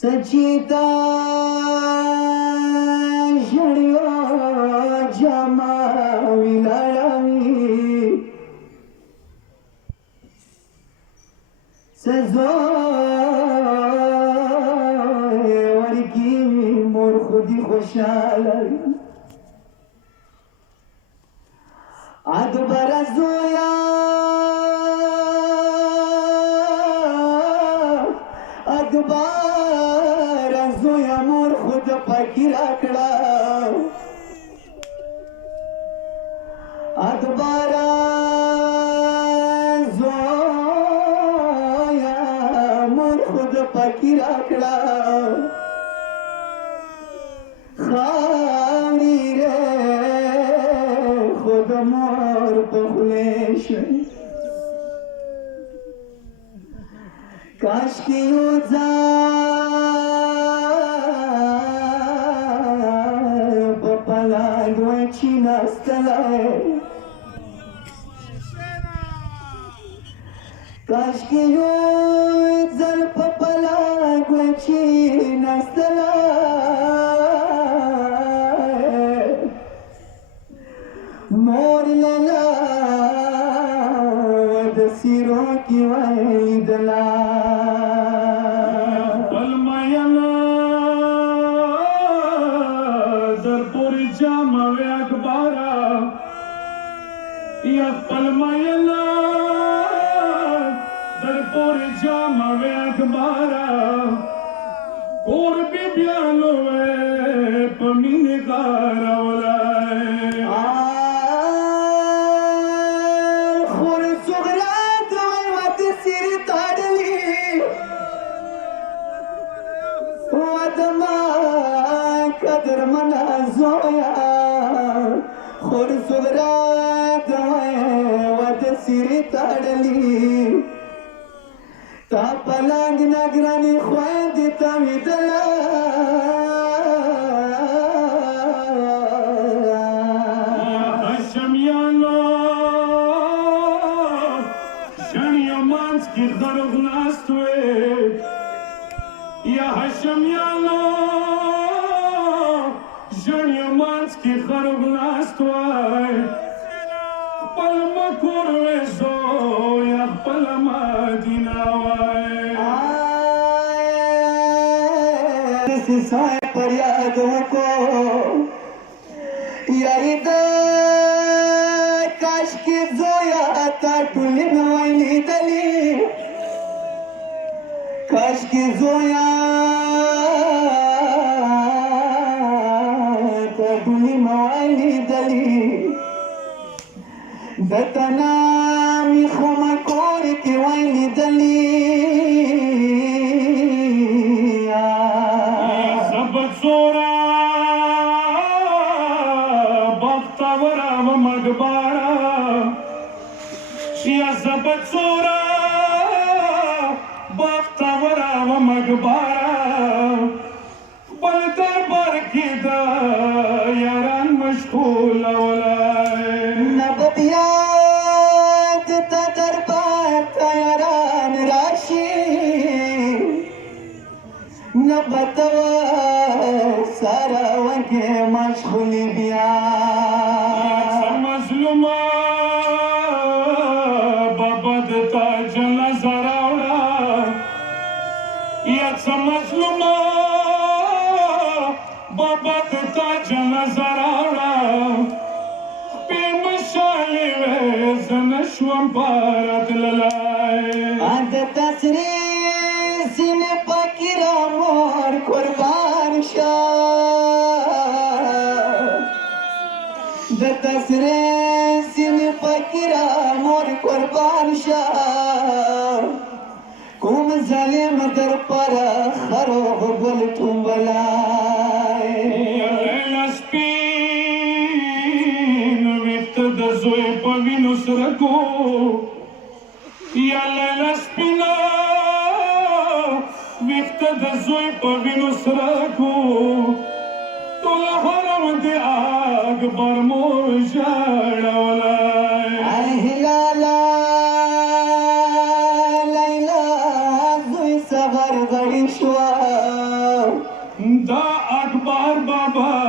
सचीता जड़ियो जमा विलावी सजो वर्की मोर खुदी खुशाल आद बरसोया अखबार जोया मोर खुद फकीर आकड़ा अखबार जोया मोर खुद फकीर आकड़ा खानी रे खुद मोर पखलेश काश की पपला गोची नस्तलाय काश की जल पपला गोची नस्तलाय मोर लला दसिरो की वाली दला कदर मना जोया खुर सुगरा वद सिरी ताडली ता पलांग नगरानी ख्वाद तमिदला हशमियानो शनिया मांस की खरुग नास्तवे या हशमियानो की खरुग नास्तवाय पलमा कुरवे सो या पलमा दिनावाय सिसाए पर यादों को याद काश की जोया ता टुली नवाइली दली काश की जोया दतना मी खमा कोर की वाइली दली सब सोरा बख्तवरा व मगबारा या सब सोरा बख्तवरा व मगबारा बल दरबार की दा यारान मशगूल बतवा सारा वके मशगूली बिया मजलुमा बबदता जल जरावड़ा या मजलुमा बबदता जल जरावड़ा पे मशाली वे जनश्वम भारत ललाए आद तसरी सिने पकीरा मोर कुर्बान शाह द तसरे सिने पकीरा قربان شه کوم ظالم در پر خروغ گل ټومبلای لیلا سپین ویخت د زوی په وینو سره کو یا لیلا سپینا ویخت د زوی په وینو سره کو ټول حرم د اکبر مور ژړولی هلالا لیلا زوی سغر غړي شو دا اکبر بابا